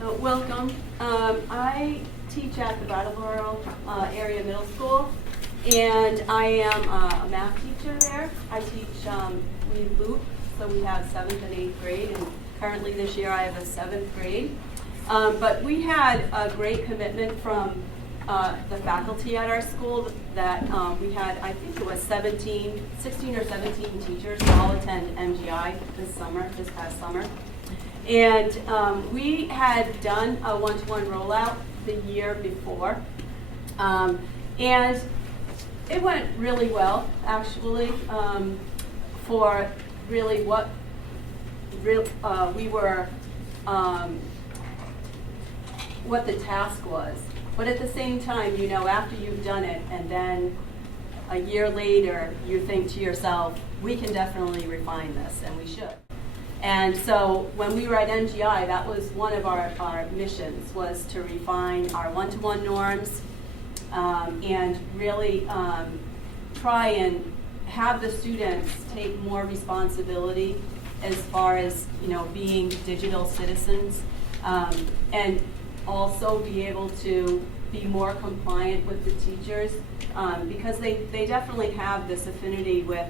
Welcome. I teach at the Brattleboro area middle school, and I am a math teacher there. I teach, we loop, so we have 7th and 8th grade, and currently this year I have a 7th grade. But we had a great commitment from the faculty at our school that we had, I think it was 16 or 17 teachers who all attend MGI this past summer. And we had done a one-to-one rollout the year before. And it went really well, actually, for really what what the task was. But at the same time, you know, after you've done it and then a year later, you think to yourself, we can definitely refine this, and we should. And so when we were at MGI, that was one of our missions, was to refine our one-to-one norms and really try and have the students take more responsibility as far as, you know, being digital citizens, and also be able to be more compliant with the teachers, because they definitely have this affinity with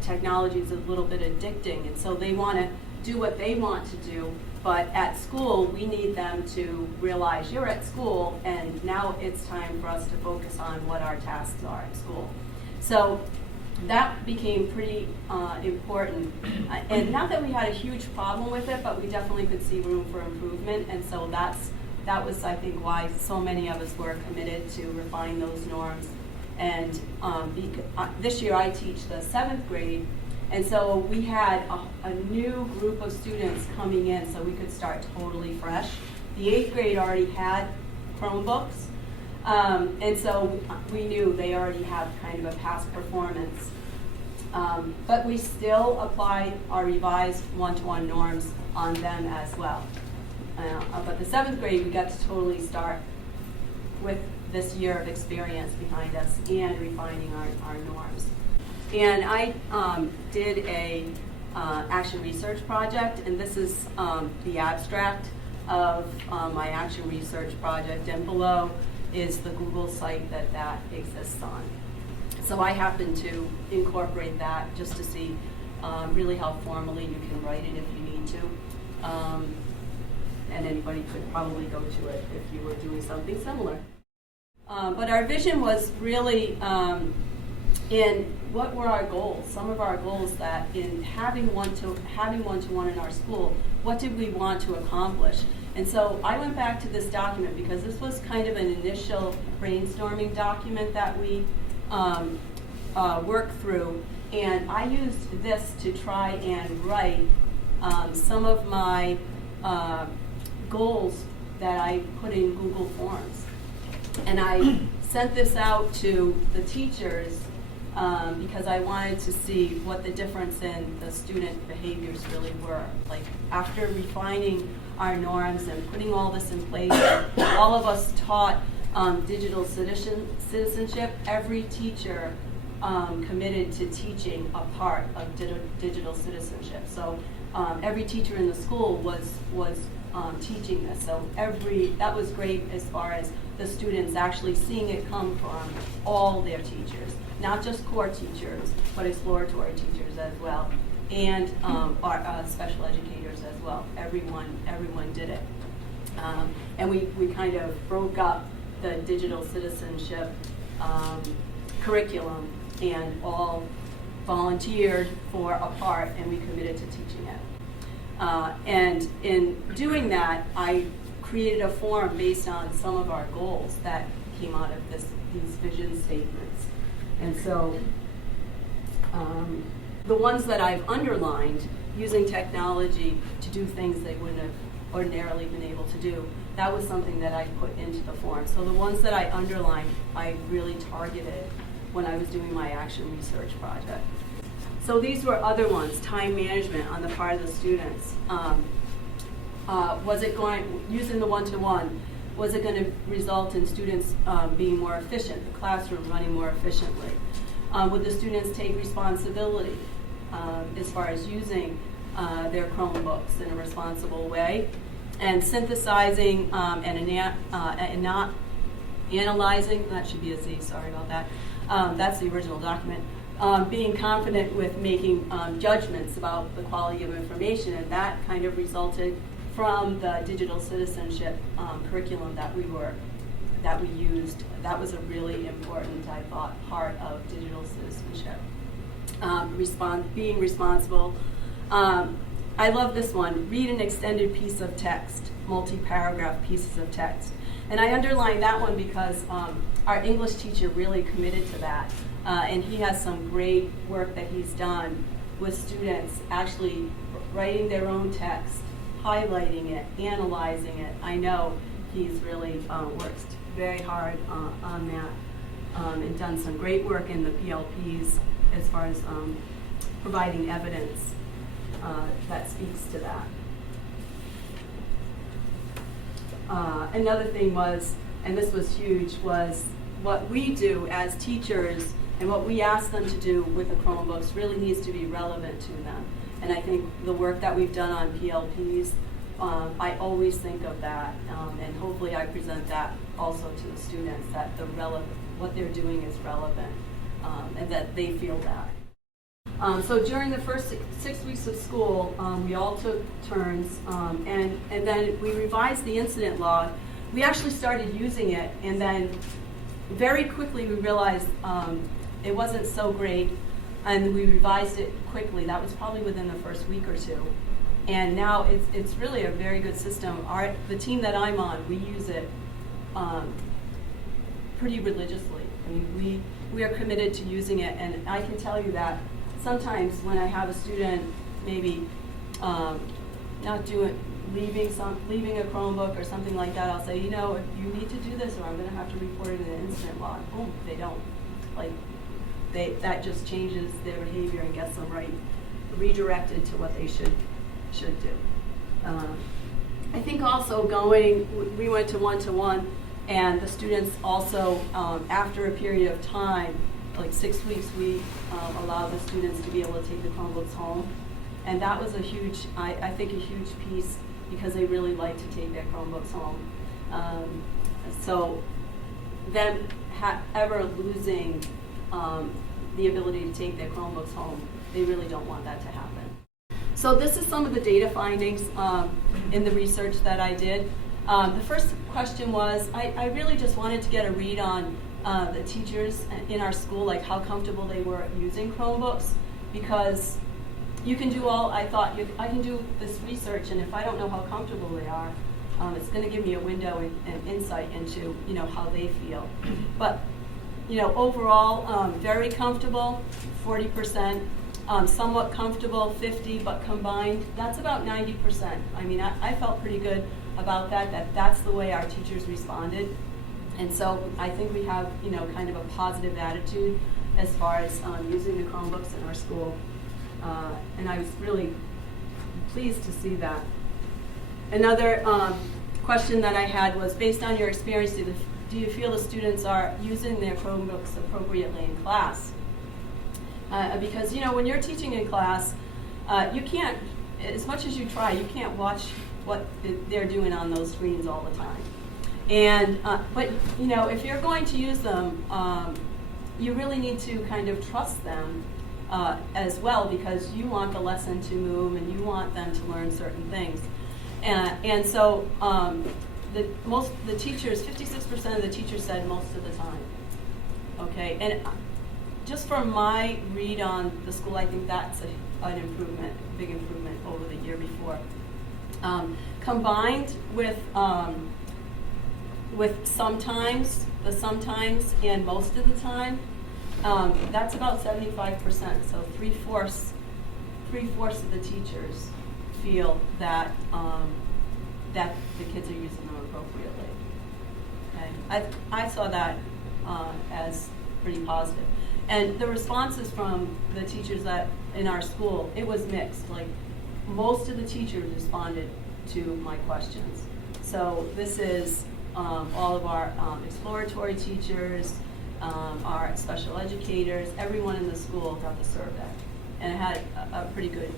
technology is a little bit addicting, and so they want to do what they want to do, but at school we need them to realize you're at school and now it's time for us to focus on what our tasks are at school. So that became pretty important, and not that we had a huge problem with it, but we definitely could see room for improvement, and so that was, I think, why so many of us were committed to refine those norms. And this year I teach the 7th grade, and so we had a new group of students coming in so we could start totally fresh. The 8th grade already had Chromebooks, and so we knew they already have kind of a past performance. But we still apply our revised one-to-one norms on them as well. But the 7th grade, we got to totally start with this year of experience behind us and refining our norms. And I did a action research project, and this is the abstract of my action research project, and below is the Google site that exists on. So I happen to incorporate that just to see really how formally you can write it if you need to. And anybody could probably go to it if you were doing something similar. But our vision was really in what were our goals, some of our goals that in having one-to-one in our school, what did we want to accomplish? And so I went back to this document because this was kind of an initial brainstorming document that we worked through, and I used this to try and write some of my goals that I put in Google Forms. And I sent this out to the teachers because I wanted to see what the difference in the student behaviors really were. Like, after refining our norms and putting all this in place, all of us taught digital citizenship. Every teacher committed to teaching a part of digital citizenship. So every teacher in the school was teaching this. So that was great as far as the students actually seeing it come from all their teachers, not just core teachers, but exploratory teachers as well, and our special educators as well. Everyone did it. And we kind of broke up the digital citizenship curriculum and all volunteered for a part, and we committed to teaching it. And in doing that, I created a form based on some of our goals that came out of these vision statements. And so the ones that I've underlined, using technology to do things they wouldn't have ordinarily been able to do, that was something that I put into the form. So the ones that I underlined, I really targeted when I was doing my action research project. So these were other ones, time management on the part of the students. Using the one-to-one, was it going to result in students being more efficient, the classroom running more efficiently? Would the students take responsibility as far as using their Chromebooks in a responsible way, and synthesizing and not analyzing, that should be a Z, sorry about that, that's the original document, being confident with making judgments about the quality of information, and that kind of resulted from the digital citizenship curriculum that we used. That was a really important, I thought, part of digital citizenship. Being responsible. I love this one. Read an extended piece of text, multi-paragraph pieces of text. And I underlined that one because our English teacher really committed to that. And he has some great work that he's done with students actually writing their own text, highlighting it, analyzing it. I know he's really worked very hard on that and done some great work in the PLPs as far as providing evidence that speaks to that. Another thing was, and this was huge, was what we do as teachers and what we ask them to do with the Chromebooks really needs to be relevant to them. And I think the work that we've done on PLPs, I always think of that, and hopefully I present that also to the students, that what they're doing is relevant, and that they feel that. So during the first 6 weeks of school, we all took turns, and then we revised the incident log. We actually started using it, and then very quickly we realized it wasn't so great, and we revised it quickly. That was probably within the first week or two. And now it's really a very good system. The team that I'm on, we use it pretty religiously. I mean, we are committed to using it, and I can tell you that sometimes when I have a student maybe leaving a Chromebook or something like that, I'll say, you know, if you need to do this, or I'm going to have to report it in an incident log. Boom, they don't. That just changes their behavior and gets them redirected to what they should do. I think also we went to one-to-one, and the students also, after a period of time, like 6 weeks, we allowed the students to be able to take the Chromebooks home. And that was I think a huge piece, because they really like to take their Chromebooks home. So them ever losing the ability to take their Chromebooks home, they really don't want that to happen. So this is some of the data findings in the research that I did. The first question was, I really just wanted to get a read on the teachers in our school, like how comfortable they were using Chromebooks, because you can do I can do this research, and if I don't know how comfortable they are, it's going to give me a window and insight into, how they feel. But, overall, very comfortable, 40%, somewhat comfortable, 50%, but combined, that's about 90%. I mean, I felt pretty good about that's the way our teachers responded. And so I think we have, kind of a positive attitude as far as using the Chromebooks in our school. And I was really pleased to see that. Another question that I had was, based on your experience, do you feel the students are using their Chromebooks appropriately in class? Because, when you're teaching in class, you can't, as much as you try, you can't watch what they're doing on those screens all the time. And but if you're going to use them, you really need to kind of trust them as well, because you want the lesson to move and you want them to learn certain things. And so the teachers, 56% of the teachers said most of the time. Okay, and just from my read on the school, I think that's an improvement, big improvement over the year before. Combined with sometimes and most of the time, that's about 75%. So three-fourths of the teachers feel that that the kids are using them appropriately. Okay, I saw that as pretty positive. And the responses from the teachers in our school, it was mixed. Like, most of the teachers responded to my questions. So this is all of our exploratory teachers, our special educators, everyone in the school got the survey. and it had a pretty good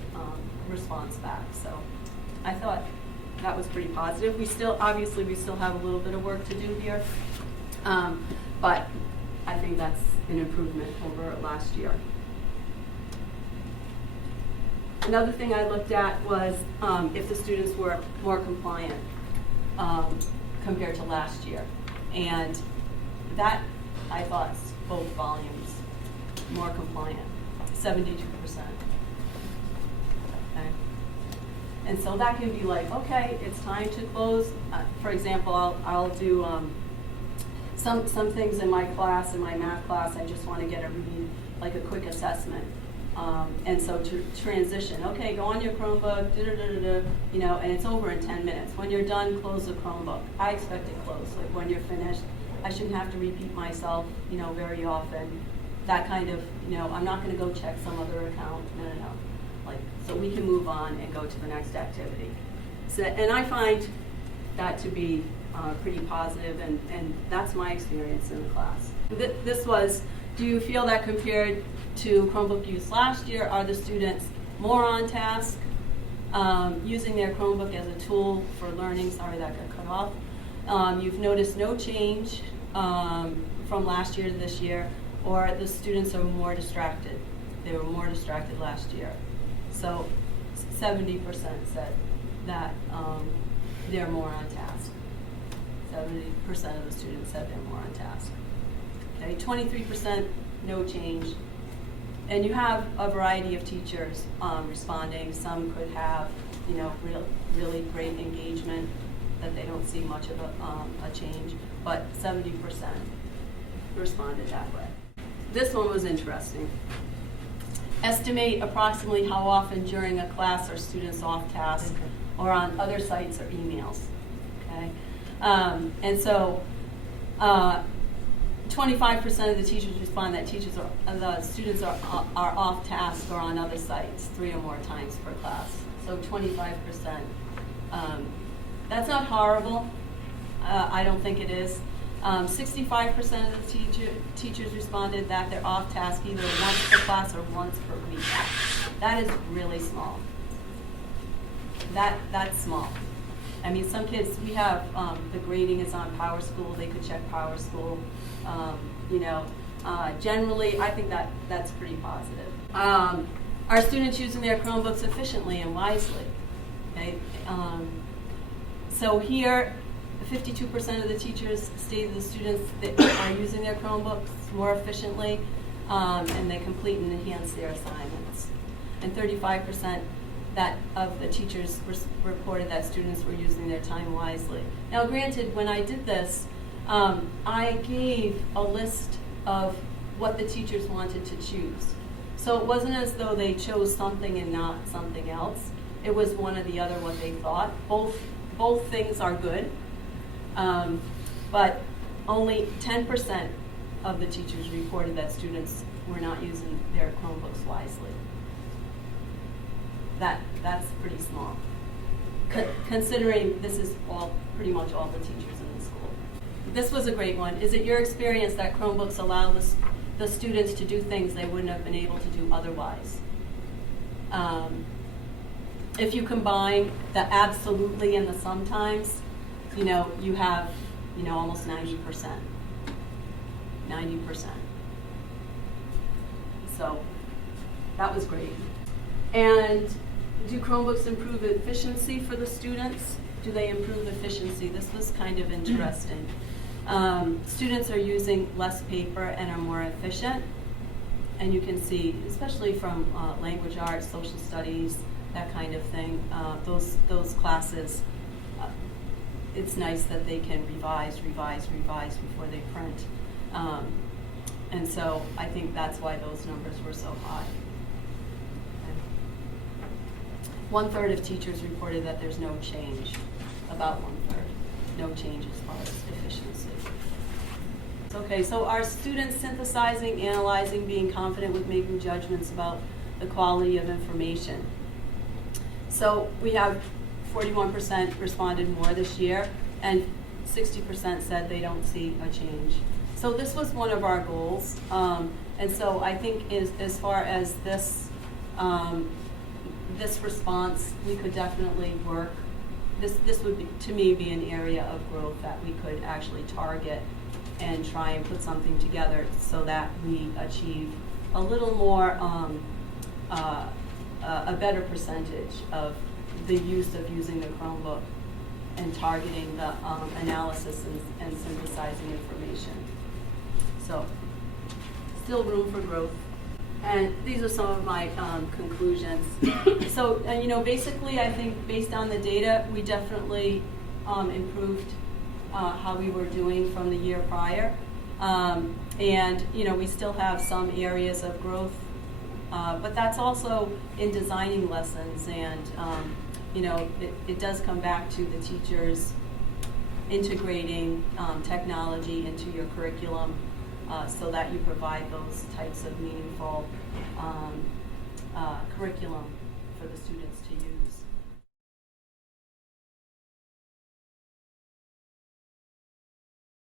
response back. So I thought that was pretty positive. Obviously we still have a little bit of work to do here, but I think that's an improvement over last year. Another thing I looked at was if the students were more compliant compared to last year. And that, I thought, spoke volumes. More compliant, 72%. Okay. And so that can be like, okay, it's time to close. For example, I'll do some things in my class, in my math class, I just want to get a read, like a quick assessment. And so to transition, okay, go on your Chromebook, you know, and it's over in 10 minutes. When you're done, close the Chromebook. I expect it closed. Like when you're finished, I shouldn't have to repeat myself, you know, very often. That kind of, you know, I'm not going to go check some other account. No. Like, so we can move on and go to the next activity. So, and I find that to be pretty positive, and that's my experience in the class. This was, do you feel that compared to Chromebook use last year, are the students more on task, using their Chromebook as a tool for learning? Sorry, that got cut off. You've noticed no change from last year to this year, or the students are more distracted. They were more distracted last year. So 70% said that they're more on task. 70% of the students said they're more on task. Okay, 23% no change. And you have a variety of teachers responding. Some could have, you know, really great engagement that they don't see much of a change, but 70% responded that way. This one was interesting. Estimate approximately how often during a class are students off task or on other sites or emails. Okay, and so 25% of the teachers respond that the students are off task or on other sites 3 or more times per class. So 25%. That's not horrible. I don't think it is. 65% of the teachers responded that they're off task either once per class or once per week. That is really small. That's small. I mean, some kids, we have, the grading is on PowerSchool. They could check PowerSchool. You know, generally, I think that's pretty positive. Are students using their Chromebooks efficiently and wisely? Okay. So here, 52% of the teachers stated the students that are using their Chromebooks more efficiently, and they complete and enhance their assignments. And 35% of the teachers reported that students were using their time wisely. Now, granted, when I did this, I gave a list of what the teachers wanted to choose. So it wasn't as though they chose something and not something else. It was one or the other what they thought. Both things are good, but only 10% of the teachers reported that students were not using their Chromebooks wisely. That's pretty small, considering this is pretty much all the teachers in the school. This was a great one. Is it your experience that Chromebooks allow the students to do things they wouldn't have been able to do otherwise? If you combine the absolutely and the sometimes, you know, you have, you know, almost 90%. 90%. So that was great. And do Chromebooks improve efficiency for the students? Do they improve efficiency? This was kind of interesting. Students are using less paper and are more efficient. And you can see, especially from language arts, social studies, that kind of thing, those classes, it's nice that they can revise before they print. And so I think that's why those numbers were so high. 1/3 of teachers reported that there's no change, about 1/3, no change as far as efficiency. Okay, so are students synthesizing, analyzing, being confident with making judgments about the quality of information? So we have 41% responded more this year, and 60% said they don't see a change. So this was one of our goals, and so I think as far as this This response, we could definitely work, this would, be, to me, be an area of growth that we could actually target and try and put something together so that we achieve a little more, a better percentage of the use of using the Chromebook and targeting the analysis and synthesizing information. So, still room for growth. And these are some of my conclusions. So, you know, basically, I think based on the data, we definitely improved how we were doing from the year prior. And, you know, we still have some areas of growth, but that's also in designing lessons. And, you know, it does come back to the teachers integrating technology into your curriculum so that you provide those types of meaningful curriculum for the students to use.